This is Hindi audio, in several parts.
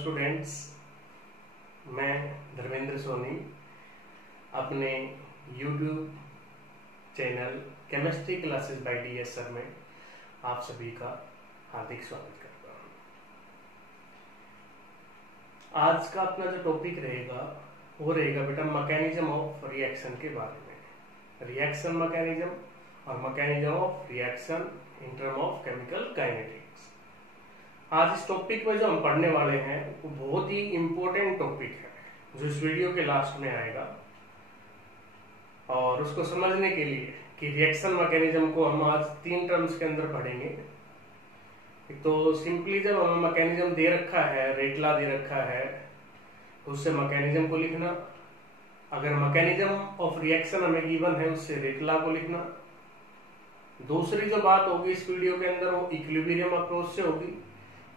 स्टूडेंट्स, मैं धर्मेंद्र सोनी अपने YouTube channel chemistry classes bye DS sir में आप सभी का हार्दिक स्वागत करता हूँ। आज का अपना जो टॉपिक रहेगा वो रहेगा बेटा मैकेनिज्म ऑफ रिएक्शन के बारे में। रिएक्शन मैकेनिज्म और mechanism of reaction in term of chemical kinetics. आज इस टॉपिक पर जो हम पढ़ने वाले हैं वो बहुत ही इंपॉर्टेंट टॉपिक है जो इस वीडियो के लास्ट में आएगा, और उसको समझने के लिए कि रिएक्शन मैकेनिज्म को हम आज 3 टर्म्स के अंदर पढ़ेंगे। तो सिंपली जब हमें मैकेनिज्म दे रखा है, रेटला दे रखा है, तो उससे मैकेनिज्म को लिखना। अगर मैकेनिज्म ऑफ रिएक्शन हमें गिवन है उससे रेटला को लिखना। दूसरी जो बात होगी इस वीडियो के अंदर वो इक्विलिब्रियम अप्रोच से होगी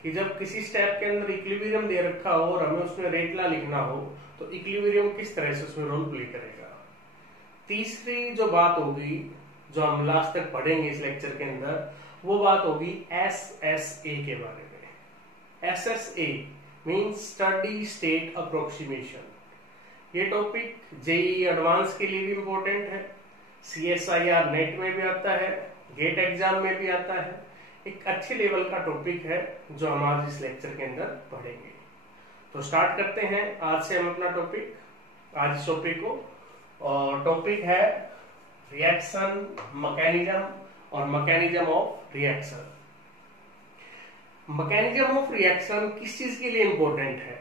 कि जब किसी स्टेप के अंदर इक्विलिब्रियम दे रखा हो और हमें उसमें रेटला लिखना हो तो इक्विलिब्रियम किस तरह से उसमें रोल प्ले करेगा। तीसरी जो बात होगी जो हम लास्ट तक पढ़ेंगे इस लेक्चर के अंदर वो बात होगी SSA के बारे में। SSA means steady state approximation. ये टॉपिक JEE एडवांस के लिए भी इंपॉर्टेंट है, CSIR नेट में भी आता है, गेट एग्जाम में भी आता है। एक अच्छे लेवल का टॉपिक है जो हम आज इस लेक्चर के अंदर पढ़ेंगे। तो स्टार्ट करते हैं आज से हम अपना टॉपिक, आज इस टॉपिक को। और टॉपिक है रिएक्शन मैकेनिज्म और mechanism of reaction. Mechanism of reaction किस चीज के लिए इंपॉर्टेंट है?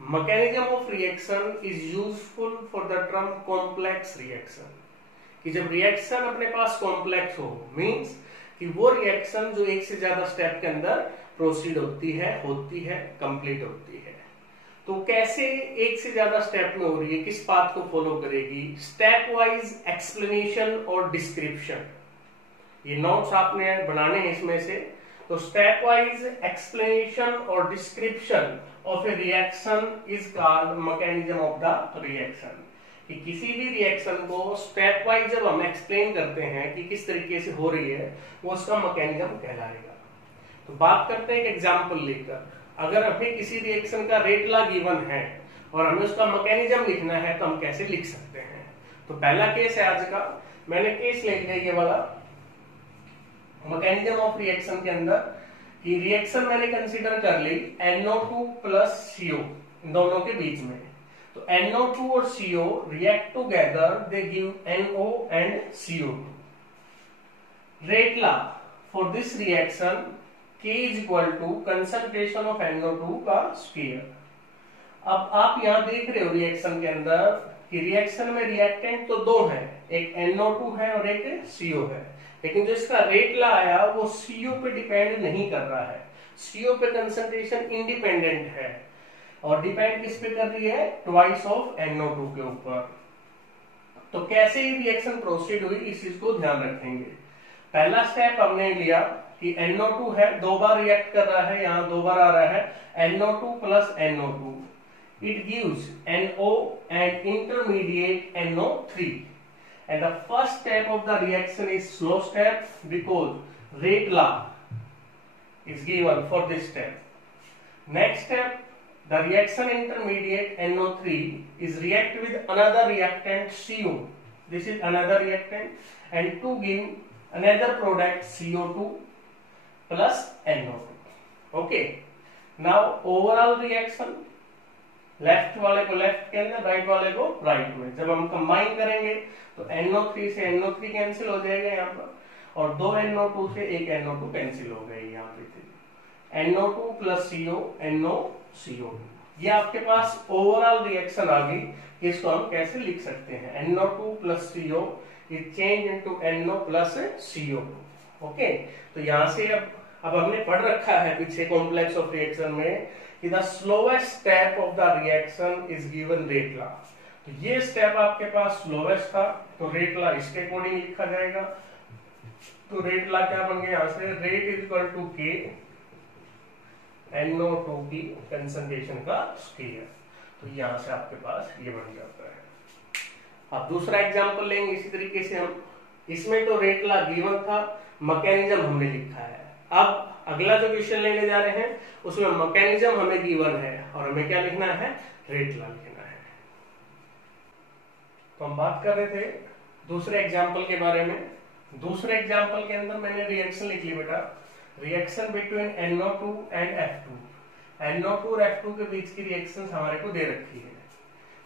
Mechanism of reaction is useful for the term complex reaction. कि जब रिएक्शन अपने पास कॉम्प्लेक्स हो मींस कि वो रिएक्शन जो एक से ज्यादा स्टेप के अंदर प्रोसीड होती है, कंप्लीट होती है। तो कैसे एक से ज्यादा स्टेप में हो रही है, किस पाथ को फॉलो करेगी? स्टेप वाइज एक्सप्लेनेशन और डिस्क्रिप्शन। ये नोट्स आपने बनाने हैं इसमें से। तो स्टेप वाइज एक्सप्लेनेशन और description of A reaction is called mechanism of the reaction. कि किसी भी रिएक्शन को स्टेप वाइज जब हम एक्सप्लेन करते हैं कि किस तरीके से हो रही है वो उसका मैकेनिज्म कहलाएगा। तो बात करते हैं एक एग्जांपल लेकर। अगर हमें किसी रिएक्शन का रेटला गिवन है और हमें उसका मैकेनिज्म लिखना है तो हम कैसे लिख सकते हैं? तो पहला केस है आज का, मैंने केस ले लिया ये वाला मैकेनिज्म ऑफ रिएक्शन के अंदर कि रिएक्शन मैंने कंसीडर कर ली NO2 प्लस CO दोनों के बीच में। तो NO2 और CO react together, they give NO and CO2. Rate for this reaction K is equal to concentration of NO2 का स्क्वायर। अब आप यहां देख रहे हो रिएक्शन के अंदर कि रिएक्शन में रिएक्टेंट तो 2 हैं, एक NO2 है और एक CO है, लेकिन जो इसका रेटला आया वो CO पे डिपेंड नहीं कर रहा है। CO पे कंसंट्रेशन इंडिपेंडेंट है और डिपेंड किस पे कर रही है? ट्वाइस ऑफ NO2 के ऊपर। तो कैसे ही रिएक्शन प्रोसीड हुई इस चीज को ध्यान रखेंगे। पहला स्टेप हमने लिया कि NO2 है, 2 बार रिएक्ट कर रहा है, यहाँ 2 बार आ रहा है NO2 plus NO2, it gives NO and intermediate NO3 and the first step of the reaction is slow step because rate law is given for this step. Next step, the reaction intermediate NO3 is react with another reactant CO. This is another reactant and to give another product CO2 plus NO2. Okay. Now overall reaction, left वाले को लेफ्ट के अंदर, राइट वाले को राइट में। जब हम कंबाइन करेंगे तो NO3 से NO3 कैंसिल हो जाएगा यहाँ पर, और 2 NO2 से 1 NO2 कैंसिल हो गई यहाँ पे। NO2 plus CO NOCO2। ये आपके पास ओवरऑल रिएक्शन आ गई। इसको हम कैसे लिख सकते हैं? NO2 plus CO is change into NO plus CO2। Okay, तो यहाँ से अब हमने पढ़ रखा है पीछे कॉम्प्लेक्स ऑफ रिएक्शन में कि the slowest step of the reaction is given rate law. तो ये स्टेप आपके पास स्लोएस्ट था तो रेटला इसके अकॉर्डिंग लिखा जाएगा। तो रेटला क्या बन गया? यहाँ से rate is equal to K NO2 की कंसंट्रेशन का स्क्वायर। तो यहां से आपके पास ये बन जाता है। अब दूसरा एग्जांपल लेंगे इसी तरीके से हम। इसमें तो रेटला गिवन था, मैकेनिज्म हमने लिखा है। अब अगला जो क्वेश्चन लेने जा रहे हैं उसमें मैकेनिज्म हमें गिवन है और हमें क्या लिखना है, रेट लॉ लिखना है। तो हम बात कर रहे थे दूसरे एग्जांपल के बारे में। दूसरे एग्जांपल के अंदर मैंने रिएक्शन लिख ली बेटा, reaction between NO2 and F2। NO2 और F2 के बीच की रिएक्शन हमारे को दे रखी है,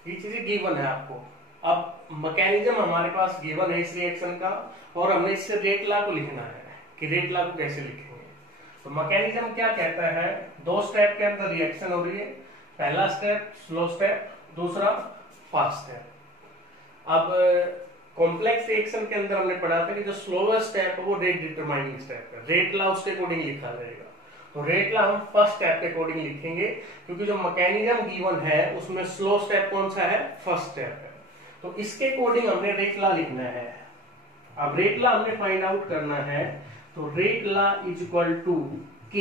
ये चीजें गिवन है आपको। अब मैकेनिज्म हमारे पास गिवन है इस रिएक्शन का और हमने इससे रेट लॉ को लिखना है कि रेट लॉ को कैसे लिखेंगे। तो मैकेनिज्म क्या कहता है, दो स्टेप के अंदर रिएक्शन हो रही है, पहला स्टेप स्लो स्टेप, दूसरा फास्ट स्टेप। अब कॉम्प्लेक्स रिएक्शन के अंदर हमने पढ़ा था कि जो स्लोवेस्ट स्टेप है वो रेट डिटरमाइनिंग स्टेप है, रेट लॉ उसके अकॉर्डिंग लिखा जाएगा। तो रेट लॉ हम फर्स्ट स्टेप के अकॉर्डिंग लिखेंगे क्योंकि जो मैकेनिज्म गिवन है उसमें स्लो स्टेप कौन सा है, फर्स्ट स्टेप है। तो इसके अकॉर्डिंग हमने रेट लॉ लिखना है। अब रेट लॉ हमने फाइंड आउट करना है, तो rate law is equal to K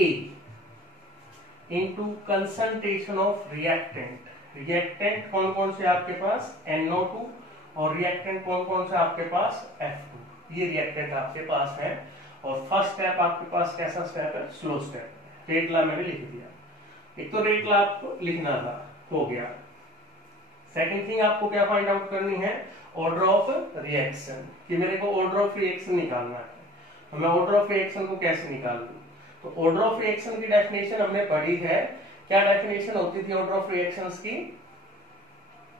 into concentration of reactant. Reactant कौन कौन से आपके पास, NO2, और रिएक्टेंट कौन कौन से आपके पास, F2। ये रिएक्टेंट आपके पास है और फर्स्ट स्टेप आपके पास कैसा स्टेप है, स्लो स्टेप। रेट लॉ मैंने लिख दिया। एक तो रेट लॉ आपको लिखना था, हो गया। सेकंड थिंग आपको क्या फाइंड आउट करनी है, ऑर्डर ऑफ रिएक्शन, कि मेरे को ऑर्डर ऑफ रिएक्शन निकालना है। तो मैं ऑर्डर ऑफ रिएक्शन को कैसे निकाल दूं, तो ऑर्डर ऑफ रिएक्शन की डेफिनेशन हमने पढ़ी है। क्या डेफिनेशन होती थी ऑर्डर ऑफ रिएक्शंस की,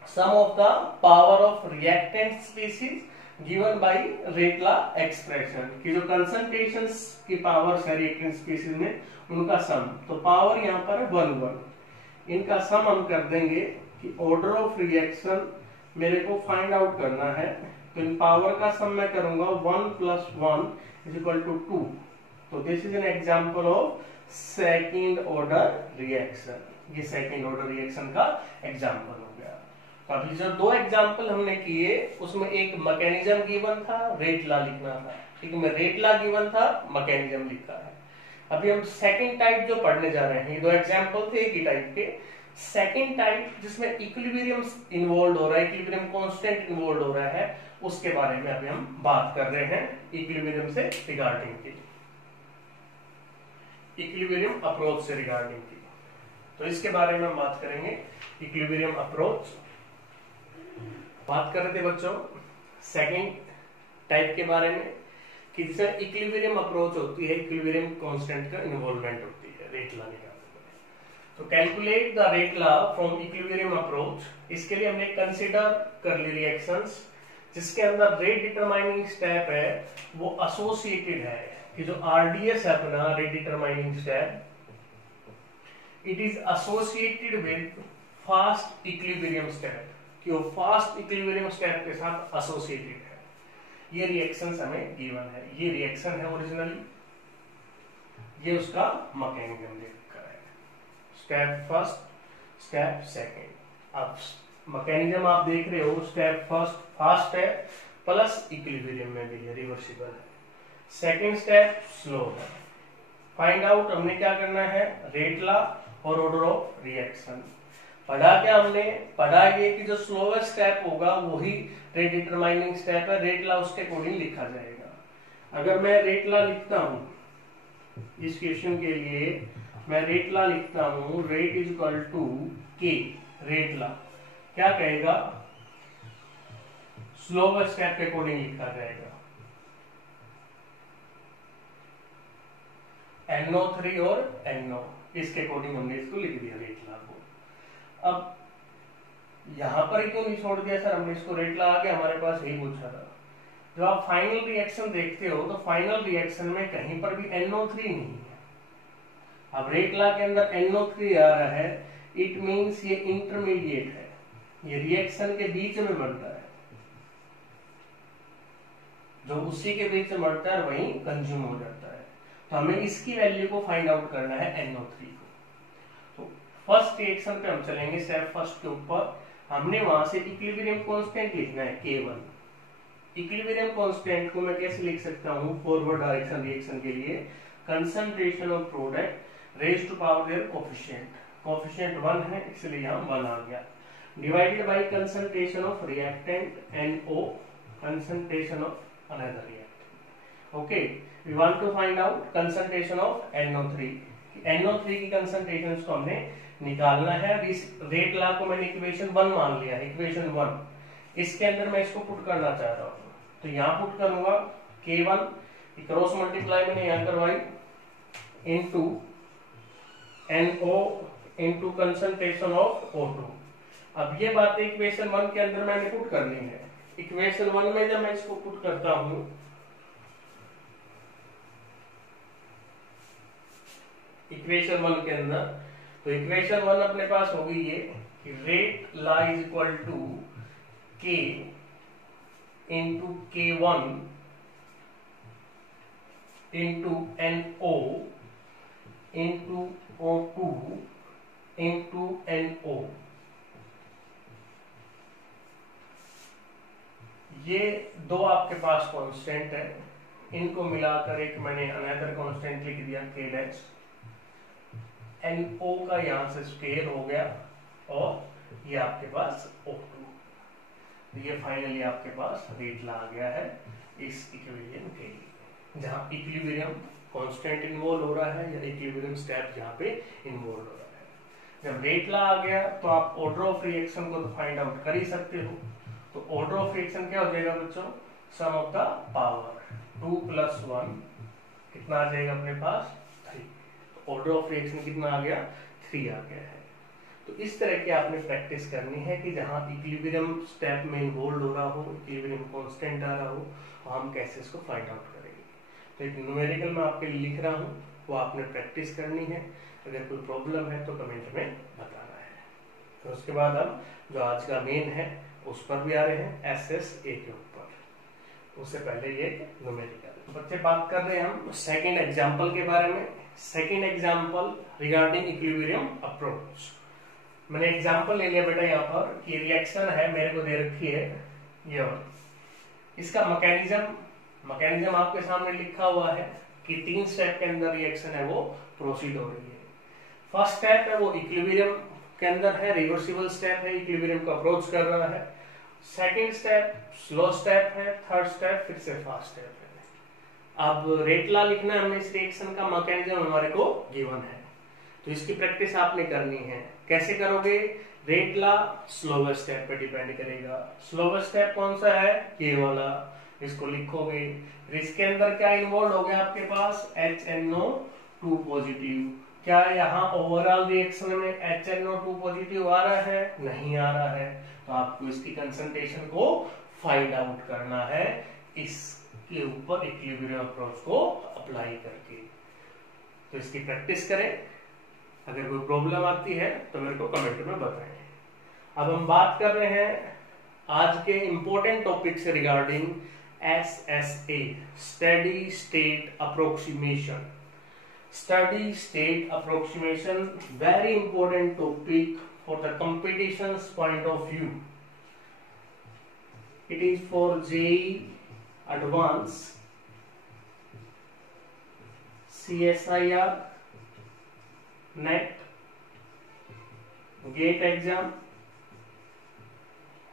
sum of the power of reactant species given by rate law expression, कि जो कंसंट्रेशंस की पावर्स है रिएक्टेंट स्पीसीज में उनका सम। तो पावर यहाँ पर 1 इनका सम हम कर देंगे कि ऑर्डर ऑफ रिएक्शन मेरे को फाइंड आउट करना है। तो इन पावर का सम मैं करूंगा 1 + 1 = 2। तो this is an example of second order reaction. ये सेकंड ऑर्डर रिएक्शन का एग्जांपल हो गया। तो अभी जो दो एग्जांपल हमने किए उसमें एक मैकेनिज्म गिवन था, रेट लॉ लिखना था। ठीक है, रेट लॉ गिवन था, मैकेनिज्म लिखा है। अभी हम सेकंड टाइप जो पढ़ने जा रहे हैं, ये दो एग्जांपल थे एक ही टाइप के। सेकंड टाइप जिसमें इक्विलिब्रियम इन्वॉल्व हो रहा है, इक्विलिब्रियम कांस्टेंट इन्वॉल्व हो रहा है, उसके बारे में अभी हम बात कर रहे हैं इक्विलिब्रियम से रिगार्डिंग की, इक्विलिब्रियम अप्रोच से रिगार्डिंग की। तो इसके बारे में हम बात करेंगे, इक्विलिब्रियम अप्रोच। बात कर रहे थे बच्चों सेकंड टाइप के बारे में कि जिसमें इक्विलिब्रियम अप्रोच होती है, इक्विलिब्रियम कांस्टेंट का इन्वॉल्वमेंट होती है रेट लॉ निकालने में। तो calculate the rate law from equilibrium approach. इसके लिए हमने कंसीडर कर ली रिएक्शंस जिसके अंदर रेट डिटरमाइनिंग स्टेप है वो एसोसिएटेड है, कि जो RDS है अपना rate determining step, it is associated with fast equilibrium step, कि वो फास्ट इक्विलिब्रियम स्टेप के साथ एसोसिएटेड है। ये रिएक्शंस हमें गिवन है, ये रिएक्शन है ओरिजिनली, ये उसका मैकेनिज्म लिखा है, स्टेप फर्स्ट स्टेप सेकंड। अब मैकेनिज्म आप देख रहे हो, स्टेप फर्स्ट फास्ट है प्लस इक्विलिब्रियम में भी है, रिवर्सिबल है। सेकंड स्टेप स्लो है। फाइंड आउट हमने क्या करना है, रेट लॉ और ऑर्डर ऑफ रिएक्शन। पढ़ा क्या हमने, पढ़ा ये कि जो स्लोवेस्ट स्टेप होगा वही रेट डिटरमाइनिंग स्टेप है, रेट लॉ उसके अकॉर्डिंग लिखा जाएगा। अगर मैं रेट लॉ लिखता हूं इस क्वेश्चन के लिए, मैं रेट लॉ लिखता हूं, rate is equal to K, rate law क्या कहेगा, स्लोवेस्ट स्टेप के अकॉर्डिंग लिखा जाएगा। NO3 और NO, इसके अकॉर्डिंग हमने इसको लिख दिया रेट लॉ को। अब यहां पर क्यों नहीं छोड़ दिया सर, हमने इसको रेट लॉ आगे हमारे पास यही पूछा था। जब आप फाइनल रिएक्शन देखते हो तो फाइनल रिएक्शन में कहीं पर भी NO3 नहीं है। अब रेट लॉ के अंदर NO3 आ रहा है, इट मींस ये इंटरमीडिएट है, ये रिएक्शन के बीच में बढ़ता है, जो उसी के बीच में बढ़ता है वहीं कंज्यूम हो जाता है। तो हमें इसकी वैल्यू को फाइंड आउट करना है NO3 को। तो फर्स्ट रिएक्शन पे हम चलेंगे स्टेप फर्स्ट के ऊपर, हमने वहां से इक्विलिब्रियम कांस्टेंट लिखना है K1। इक्विलिब्रियम कांस्टेंट को मैं कैसे लिख सकता हूं, फॉरवर्ड डायरेक्शन रिएक्शन के लिए, concentration of product raise to power their coefficient, coefficient 1 है इसलिए यहां 1 आ गया, divided by concentration of reactant NO, concentration of another reactant. Okay, we want to find out concentration of NO3। NO3 की कंसंट्रेशन को हमने निकालना है। इस रेट लॉ को मैंने इक्वेशन 1 मान लिया, इक्वेशन 1। इसके अंदर मैं इसको पुट करना चाह रहा हूँ, तो यहाँ पुट करूंगा K1 क्रॉस मल्टीप्लाई मैंने यहाँ करवाई into NO into concentration of O2। अब ये बात इक्वेशन 1 के अंदर मैंने पुट करनी है। इक्वेशन 1 में जब मैं इसको पुट करता हूं, इक्वेशन 1 के अंदर, तो इक्वेशन 1 अपने पास होगी ये कि rate law is equal to K into K1 into NO into O2 into NO। ये दो आपके पास कांस्टेंट है, इनको मिलाकर एक मैंने अनदर कांस्टेंट लिख दिया K डैश। NO का यहां से स्क्वायर हो गया और ये आपके पास O2। ये फाइनली आपके पास रेट ला आ गया है इस इक्विलिब्रियम के लिए, जहां इक्विलिब्रियम कांस्टेंट इन्वॉल्व हो रहा है या इक्विलिब्रियम स्टेप जहां पे इन्वॉल्व हो रहा है। जब रेट ला आ गया तो आप ऑर्डर ऑफ रिएक्शन को तो फाइंड आउट कर ही सकते हो। तो ऑर्डर ऑफ रिएक्शन क्या हो जाएगा बच्चों, सम ऑफ द पावर 2 + 1 कितना आ जाएगा अपने पास 3। तो ऑर्डर ऑफ रिएक्शन कितना आ गया 3 आ गया है। तो इस तरह की आपने प्रैक्टिस करनी है कि जहां इक्विलिब्रियम स्टेप में इन्वॉल्व हो रहा हो, इक्विलिब्रियम कांस्टेंट आ रहा हो, हम कैसे इसको फाइंड आउट करेंगे। तो एक न्यूमेरिकल मैं आपके लिए लिख रहा हूँ, वो आपने प्रैक्टिस करनी है। अगर कोई प्रॉब्लम है तो कमेंट में बताना है। तो उसके बाद हम जो आज का मेन है उस पर भी आ रहे हैं, SSA के ऊपर। उससे पहले ये न्यूमेरिकल। तो बच्चे बात कर रहे हैं हम सेकंड एग्जांपल के बारे में। Second example regarding equilibrium approach. मैंने एग्जांपल ले लिया बेटा यहाँ पर कि रिएक्शन है मेरे को दे रखी है ये, और इसका मैकेनिज्म आपके सामने लिखा हुआ है कि 3 स्टेप के अंदर रिएक्शन है वो प्रोसीड हो रही है। फर्स्ट स्टेप है वो इक्विलिब्रियम के अंदर है, रिवर्सिबल स्टेप है, इक्विलिब्रियम को अप्रोच कर रहा है। सेकंड स्टेप स्लो स्टेप है, थर्ड स्टेप फिर से फास्ट स्टेप है। अब रेट लॉ लिखना है हमने, इस रिएक्शन का मैकेनिज्म हमारे को गिवन है, तो इसकी प्रैक्टिस आपने करनी है। कैसे करोगे, रेट लॉ स्लोवर स्टेप पे डिपेंड करेगा। स्लोवर स्टेप कौन सा है, ये वाला, इसको लिखोगे। इसके अंदर क्या इन्वॉल्व हो गया आपके पास HNO2 पॉजिटिव। क्या यहाँ ओवरऑल रिएक्शन में HNO2 पॉजिटिव आ रहा है, नहीं आ रहा है, तो आपको इसकी कंसंट्रेशन को फाइंड आउट करना है इसके ऊपर इक्विलिब्रियम अप्रोच को अप्लाई करके। तो इसकी प्रैक्टिस करें। अगर कोई प्रॉब्लम आती है तो मेरे को कमेंट में बताएं। अब हम बात कर रहे हैं आज के इंपॉर्टेंट टॉपिक से regarding SSA, steady state approximation. Steady state approximation, very important topic for the competition's point of view. It is for JEE Advanced, CSIR, NET, GATE exam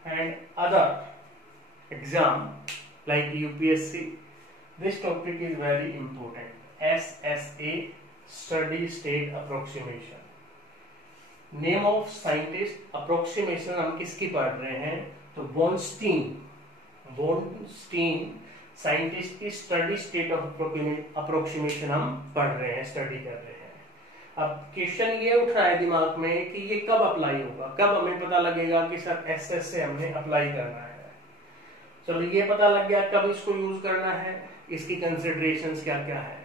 and other exam like UPSC. This topic is very important. SSA, steady state approximation. Name of scientist, approximation हम किसकी पढ़ रहे हैं, तो बोर्नस्टीन साइंटिस्ट की स्टडी स्टेट ऑफ अप्रोक्सीमेशन हम पढ़ रहे हैं, स्टडी कर रहे हैं। अब क्वेश्चन ये उठ रहा है दिमाग में कि ये कब अप्लाई होगा, कब हमें पता लगेगा कि सर SSA हमने अप्लाई करना है। चलो ये पता लग गया कब इसको यूज करना है, इसकी कंसिडरेशंस क्या क्या है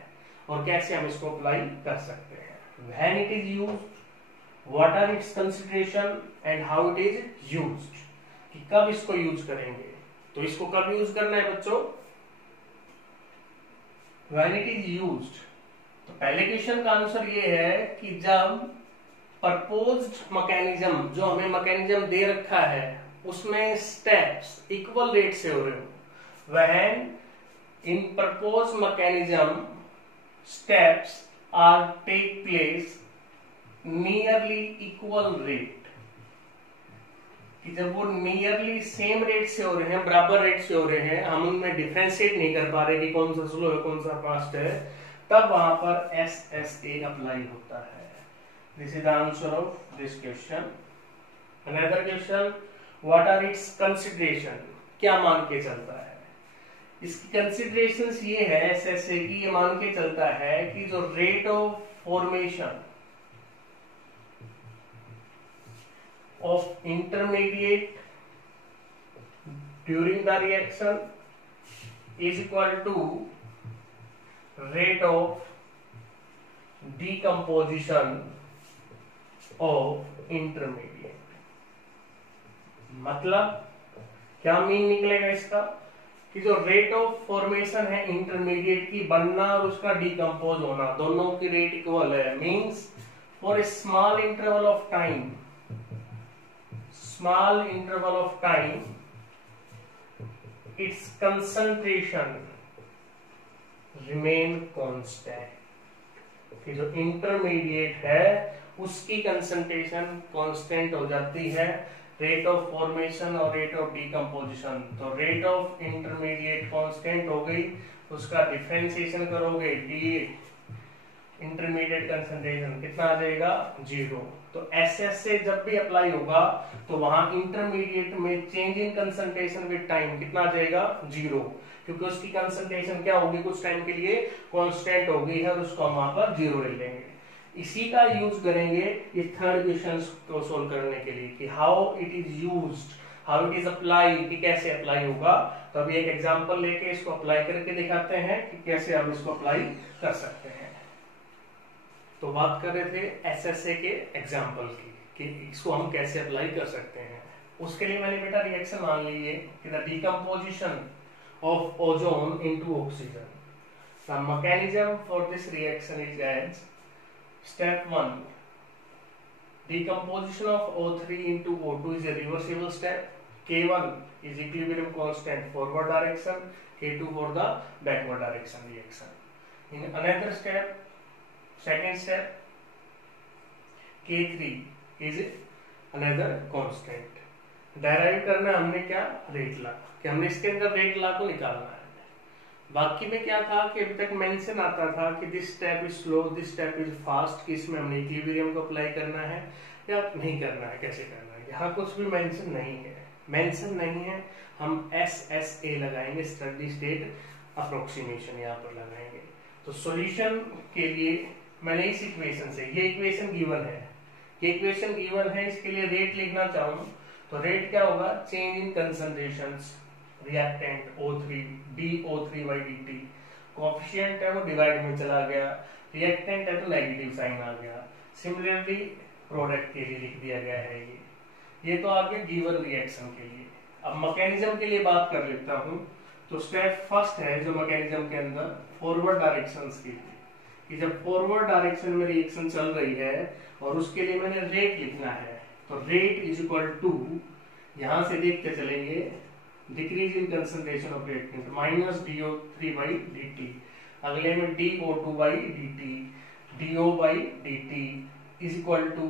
और कैसे हम इसको अप्लाई कर सकते हैं। When it is used, what are its consideration and how it is used, कि कब इसको यूज करेंगे। तो इसको कब यूज करना है बच्चों, When it is used। तो पहले क्वेश्चन का आंसर ये है कि जब प्रपोज्ड मैकेनिज्म, जो हमें मैकेनिज्म दे रखा है उसमें स्टेप्स इक्वल रेट से हो रहे हो। When in proposed mechanism steps are take place nearly equal rate, कि जब वो नियरली सेम रेट से हो रहे हैं, बराबर रेट से हो रहे हैं, हम उनमें डिफरेंशिएट नहीं कर पा रहे कि कौन सा स्लो है कौन सा फास्ट है, तब वहां पर SSA अप्लाई होता है। This is the answer of this question. Another question, what are its consideration, क्या मान के चलता है? इसकी कंसिडरेशंस ये है SSA की, ये मान के चलता है कि जो rate of formation of intermediate during the reaction is equal to rate of decomposition of intermediate। मतलब क्या मीन निकलेगा इसका कि जो रेट ऑफ फॉर्मेशन है इंटरमीडिएट की बनना और उसका डिकम्पोज होना, दोनों की रेट इक्वल है। Means for a small interval of time, small interval of time, its concentration remain constant। कि जो इंटरमीडिएट है उसकी कंसंट्रेशन कांस्टेंट हो जाती है, रेट ऑफ फॉर्मेशन और रेट ऑफ डिकम्पोजिशन। तो रेट ऑफ इंटरमीडिएट कांस्टेंट हो गई, उसका डिफरेंशिएशन करोगे डी इंटरमीडिएट कंसंट्रेशन कितना आ जाएगा 0। तो SSA जब भी अप्लाई होगा तो वहां इंटरमीडिएट में change in concentration with time कितना आ जाएगा 0, क्योंकि उसकी कंसंट्रेशन क्या होगी कुछ टाइम के लिए कांस्टेंट हो गई है और उसको हम वहां पर 0 ले लेंगे। इसी का यूज करेंगे इस थर्ड क्वेश्चन को सोल्व करने के लिए कि how it is used, how it is apply, कि कैसे अप्लाई होगा। तो अभी एक एग्जांपल लेके इसको अप्लाई करके दिखाते हैं कि कैसे हम इसको अप्लाई कर सकते हैं। तो बात कर रहे थे SSA के एग्जाम्पल की कि इसको हम कैसे अप्लाई कर सकते हैं। उसके लिए मैंने बेटा रिएक्शन मान ली है कि the decomposition of ozone into oxygen. The mechanism for this reaction is as step 1, decomposition of O3 into O2 is a reversible step। K1 is equilibrium constant forward direction, K2 for the backward direction reaction। In another step, second step, K3 is another constant। Derive करना हमने क्या रेट ला, कि हमने इसके अंदर रेट ला को निकालना है। बाकी में क्या था कि अभी तक मेंशन आता था कि this step is slow, this step is fast, कि इसमें हमने इक्विलिब्रियम को अप्लाई करना है या नहीं करना है, कैसे करना है। यहाँ कुछ भी मेंशन नहीं है, मेंशन नहीं है। हम SSA लगाएंगे, स्टडी स्टेट अप्रोक्सीमेशन यहाँ पर लगाएंगे। तो सॉल्यूशन के लिए मैंने इस इक्वेशन से, ये इक्वेशन गिवन है, ये इक्वेशन गिवन है, इसके लिए रेट लिखना चाहूँ तो रेट क्या होगा, change in concentrations reactant O3 dO3/dt। Coefficient है वो डिवाइड में चला गया, रिएक्टेंट है तो नेगेटिव साइन आ गया। सिमिलरली प्रोडक्ट के लिए लिख दिया गया है ये तो आ गया गिवन रिएक्शन के लिए। अब मैकेनिज्म के लिए बात कर लेता हूँ। तो स्टेप फर्स्ट है जो मैकेनिज्म के अंदर फॉरवर्ड डायरेक्शंस के लिए, कि जब फॉरवर्ड डायरेक्शन में रिएक्शन चल रही है और उसके लिए मैंने रेट लिखना है, तो रेट इज इक्वल टू, यहां से देखते चलेंगे, decrease in concentration of reactant minus DO3/dt, अगले में DO2/dt, DO/dt is equal to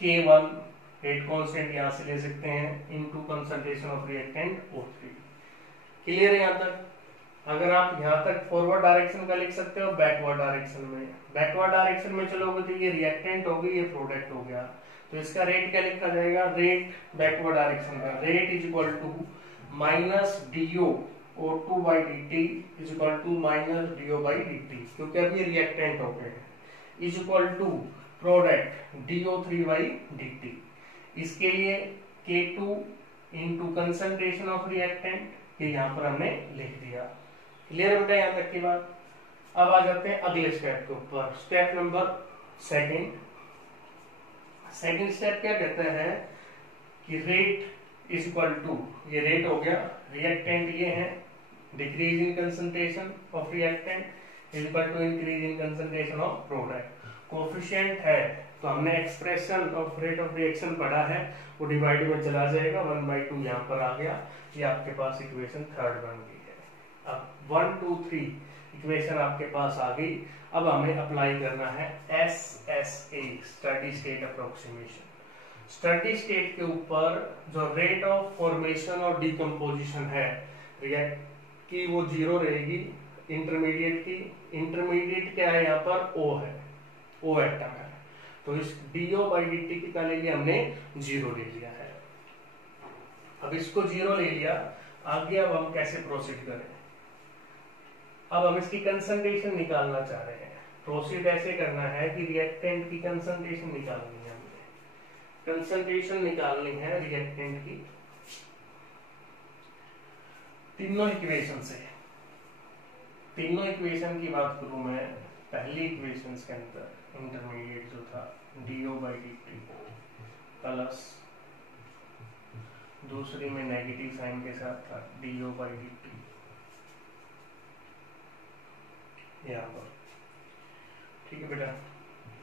K1 rate constant यहां से ले सकते हैं into concentration of reactant O3। Clear है यहाँ तक? अगर आप यहाँ तक फॉरवर्ड डायरेक्शन का लिख सकते हो, बैकवर्ड डायरेक्शन में, बैकवर्ड डायरेक्शन में चलोगे तो ये रिएक्टेंट हो गई, ये प्रोडक्ट हो गया। तो इसका रेट क्या लिखा जाएगा, रेट बैकवर्ड डायरेक्शन का rate is equal to minus DO2/dt is equal to minus DO/dt, क्योंकि अब ये रिएक्टेंट हो गए हैं, is equal to product DO3/dt। इसके लिए K2 into concentration of reactant, ये यहाँ पर हमने लिख दिया। क्लियर बेटा यहाँ तक की बात? अब आ जाते हैं अगले स्टेप के ऊपर, step number second. Second step क्या कहता है कि रेट इज इक्वल टू, ये रेट हो गया, रिएक्टेंट ये है, decrease in concentration of reactant is equal to increase in concentration of product. Coefficient है तो हमने expression of rate of reaction पढ़ा है, वो डिवाइड में चला जाएगा, 1/2 यहाँ पर आ गया। ये आपके पास इक्वेशन थर्ड बन गई है। अब 1 2 3 इक्वेशन आपके पास आ गई। अब हमें अप्लाई करना है SSA, steady state approximation. Steady state के ऊपर जो रेट ऑफ फॉर्मेशन और डिकम्पोजिशन है रिएक्ट की वो 0 रहेगी। इंटरमीडिएट क्या है यहाँ पर, O है, O एटम है, तो इस DO/dt की क्या ले लिया हमने, 0 ले लिया है। अब इसको 0 ले लिया, आगे अब हम कैसे प्रोसीड करें। अब हम इसकी कंसंट्रेशन निकालना चाह रहे हैं। प्रोसीड ऐसे करना है कि रिएक्टेंट की कंसंट्रेशन निकालनी है, हमने कंसंट्रेशन निकालनी है रिएक्टेंट की तीनों इक्वेशन से। तीनों इक्वेशन की बात करूं मैं, पहली इक्वेशन के अंदर इंटरमीडिएट जो था DO/dt प्लस दूसरी में नेगेटिव साइन के साथ था DO/dt यहाँ पर, ठीक है बेटा,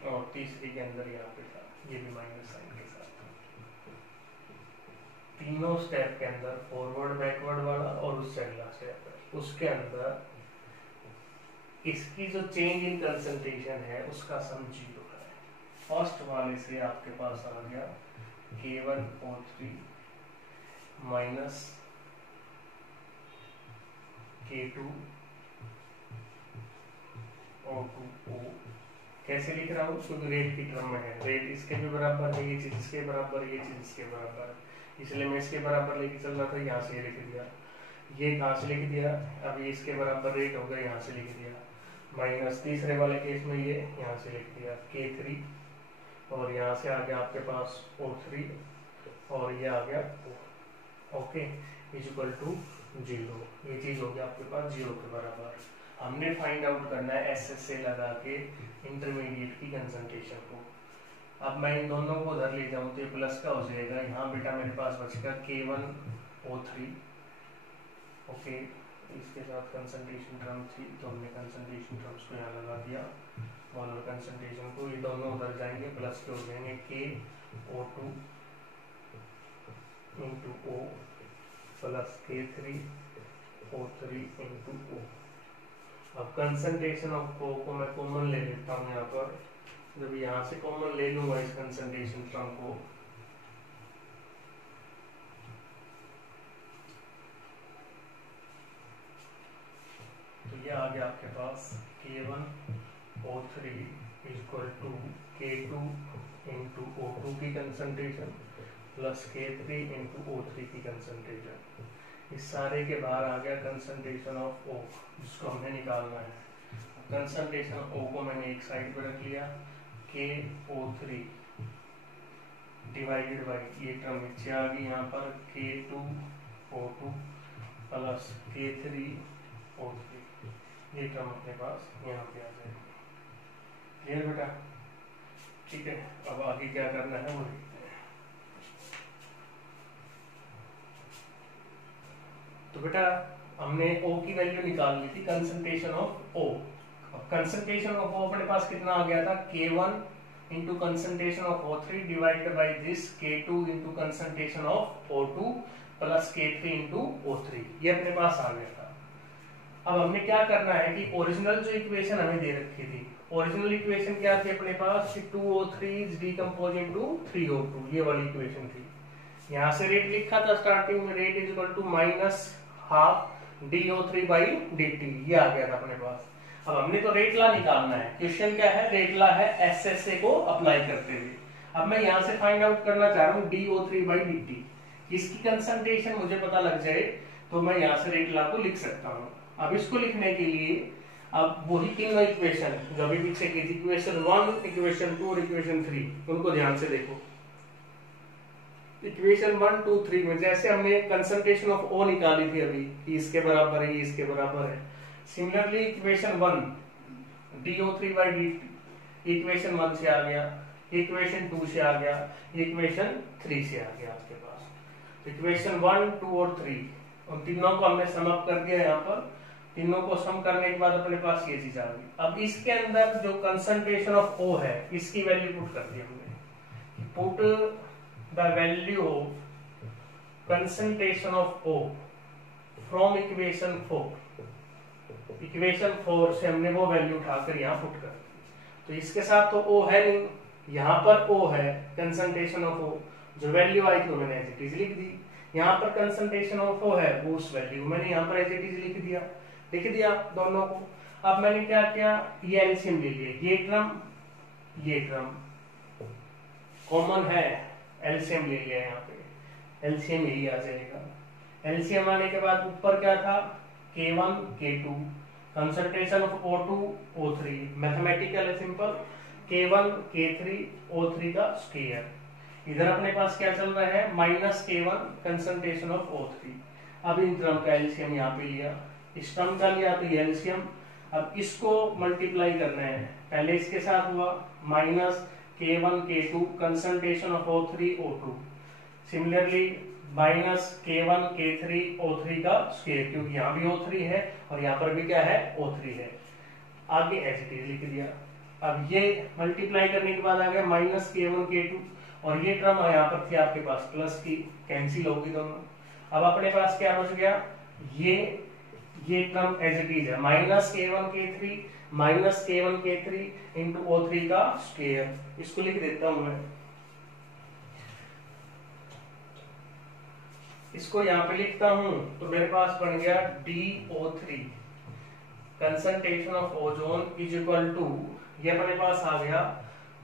और तीसरी के अंदर यहाँ पे था, ये भी माइनस साइन के साथ था। तीनों स्टेप के अंदर फॉरवर्ड बैकवर्ड वाला और उससे अगला स्टेप है, उसके अंदर इसकी जो चेंज इन कंसंट्रेशन है उसका सम 0 है। फर्स्ट वाले से आपके पास आ गया K1O3 माइनस K2O2O। कैसे लिख रहा हूँ, क्योंकि रेट की टर्म में है, रेट इसके भी बराबर है, ये चीज इसके बराबर, ये चीज इसके बराबर, इसलिए मैं इसके बराबर लेके चल रहा था, यहाँ से ये लिख दिया, ये कहाँ से लिख दिया, अब ये इसके बराबर रेट होगा, यहाँ से लिख दिया, माइनस तीसरे वाले केस में ये यहाँ से लिख दिया K3, और यहाँ से आ गया आपके पास O3, और ये आ गया O, ओके, इक्वल टू 0। ये चीज हो गया आपके पास 0 के बराबर। हमने फाइंड आउट करना है SS से लगा के इंटरमीडिएट की कंसंट्रेशन को। अब मैं इन दोनों को उधर ले जाऊं तो ये प्लस का हो जाएगा, यहाँ बेटा मेरे पास बचेगा K1O3, ओके, इसके साथ कंसंट्रेशन टर्म थी तो हमने कंसंट्रेशन टर्म्स को यहाँ लगा दिया, मोलर कंसंट्रेशन को, ये दोनों उधर जाएंगे, प्लस के हो जाएंगे KO2 into O plus K3O3 into O। अब कंसंट्रेशन ऑफ O को मैं कॉमन ले लेता हूँ यहाँ पर, जब यहाँ से कॉमन ले लूंगा इस कंसंट्रेशन टर्म को, तो ये आ गया आपके पास K1O3 equal to K2 into O2 की concentration plus K3 into O3 की कंसंट्रेशन। इस सारे के बाहर आ गया कंसंट्रेशन ऑफ O, जिसको हमने निकालना है। कंसंट्रेशन ऑफ O को मैंने एक साइड पे रख लिया, KO3 डिवाइडेड बाई ये टर्म नीचे आ गई यहाँ पर K2O2 प्लस K3O3, ये टर्म अपने पास यहाँ पे आ जाएगी। क्लियर बेटा, ठीक है। अब आगे क्या करना है वो देखते हैं। तो बेटा हमने O की वैल्यू निकाल ली थी, concentration of O। Concentration of O अपने पास कितना आ गया था, K1 into concentration of O3 divided by this K2 into concentration of O2 plus K3 into O3, ये अपने पास आ गया था। अब हमने क्या करना है कि ओरिजिनल जो इक्वेशन हमें दे रखी थी, ओरिजिनल इक्वेशन क्या थी अपने पास, 2O3 is decompose into 3O2, ये वाली इक्वेशन थी। यहाँ से रेट लिखा था स्टार्टिंग में, rate is equal to minus half DO3/dt, ये आ गया था अपने पास। अब हमने तो रेट ला निकालना है, क्वेश्चन क्या है, रेट ला है SSA को अप्लाई करते हुए। अब मैं यहाँ से फाइंड आउट करना चाह रहा हूँ DO3/dt, इसकी कंसंट्रेशन मुझे पता लग जाए तो मैं यहाँ से रेट ला को लिख सकता हूँ। अब इसको लिखने के लिए अब वही तीनों इक्वेशन जो अभी पीछे की थी, इक्वेशन 1, इक्वेशन 2 और इक्वेशन 3, उनको ध्यान से देखो। इक्वेशन 1, 2, 3 में जैसे हमने कंसंट्रेशन ऑफ O निकाली थी अभी, कि इसके बराबर है, ये इसके बराबर है। सिमिलरली इक्वेशन 1 DO3/dt इक्वेशन 1 से आ गया, इक्वेशन 2 से आ गया, इक्वेशन 3 से आ गया आपके पास। इक्वेशन 1, 2 और 3 उन तीनों को हमने सम अप कर दिया यहाँ पर। तीनों को सम करने के बाद अपने पास ये चीज आ गई। अब इसके अंदर जो कंसंट्रेशन ऑफ O है, इसकी वैल्यू पुट कर दी हमने। Put the value of concentration of O from equation 4। Equation 4 से हमने वो वैल्यू उठाकर यहाँ पुट कर दी। तो इसके साथ तो O है नहीं, यहाँ पर O है कंसंट्रेशन ऑफ O, जो वैल्यू आई थी वो मैंने एज इट इज लिख दी। यहाँ पर कंसंट्रेशन ऑफ O है वो उस वैल्यू मैंने यहाँ पर एज इट इज लिख दिया दोनों को। अब मैंने क्या किया, ये एलसीएम ले लिया, ये टर्म कॉमन है, एलसीएम ले लिया, यहाँ पे एलसीएम यही आ जाएगा। एलसीएम आने के बाद ऊपर क्या था, K1 K2, concentration of O2 O3, mathematical है सिंपल, K1 K3 O3 का स्क्वायर। इधर अपने पास क्या चल रहा है, -K1 कंसंट्रेशन ऑफ O3। अब इन टर्म का एलसीएम यहाँ पे लिया, इस टर्म का लिया तो ये एलसीएम। अब इसको मल्टीप्लाई करना है, पहले इसके साथ हुआ -K1 K2 concentration of O3 O2, similarly -K1 K3 O3 का स्क्वायर, क्योंकि यहाँ भी O3 है और यहाँ पर भी क्या है, O3 है। आगे एज इट इज लिख दिया। अब ये मल्टीप्लाई करने के बाद आ गया -K1 K2, और ये टर्म यहाँ पर थी आपके पास प्लस की, कैंसिल होगी दोनों। अब अपने पास क्या बच गया, ये टर्म एज इट इज है, -K1 K3 इंटू O3 का स्क्वायर। इसको लिख देता हूं मैं, इसको यहाँ पे लिखता हूं तो मेरे पास बन गया DO3 concentration of ozone is equal to, ये अपने पास आ गया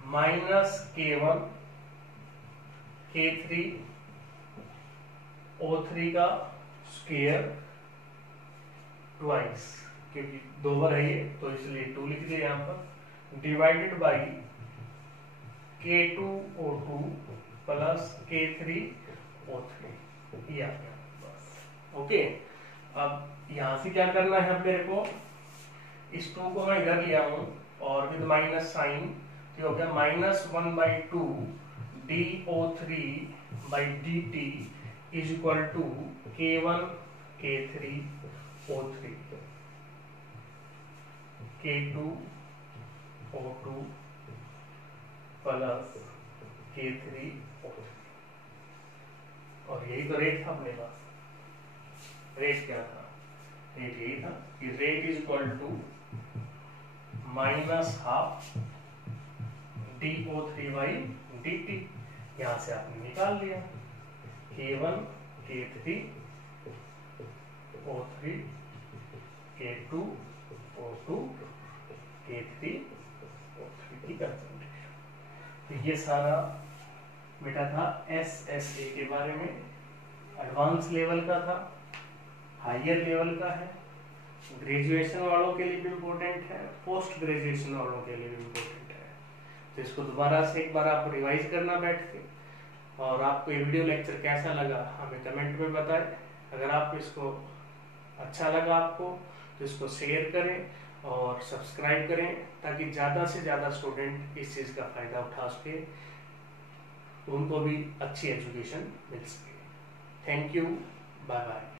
-K1 K3 O3 का स्क्वायर ट्वाइस, क्योंकि 2 बार है ये तो इसलिए 2 लिख दिया यहाँ पर, divided by K2O2 plus K3O3, ये आ गया बस। ओके, अब यहां से क्या करना है मेरे को, इस 2 को मैं इधर लिया हूं और विद माइनस साइन, तो हो गया -1/2 DO3 by dt is equal to K1 K3 O3 K2 O2 plus K3 O3, और यही तो रेट था अपने पास। रेट क्या था, रेट यही था कि rate is equal to -12 DO3 by dt। यहां से आपने निकाल लिया K1 K3 O3 K2 O2 K3 O3 की कंसंट्रेशन। तो ये सारा बेटा था SSA के बारे में, एडवांस लेवल का था, हायर लेवल का है, ग्रेजुएशन वालों के लिए भी इम्पोर्टेंट है, पोस्ट ग्रेजुएशन वालों के लिए भी इम्पोर्टेंट है। तो इसको दोबारा से एक बार आप रिवाइज करना बैठ के, और आपको ये वीडियो लेक्चर कैसा लगा हमें कमेंट में बताएं। अगर आप इसको अच्छा लगा आपको तो इसको शेयर करें और सब्सक्राइब करें, ताकि ज़्यादा से ज़्यादा स्टूडेंट इस चीज़ का फ़ायदा उठा सके, उनको भी अच्छी एजुकेशन मिल सके। Thank you, bye bye.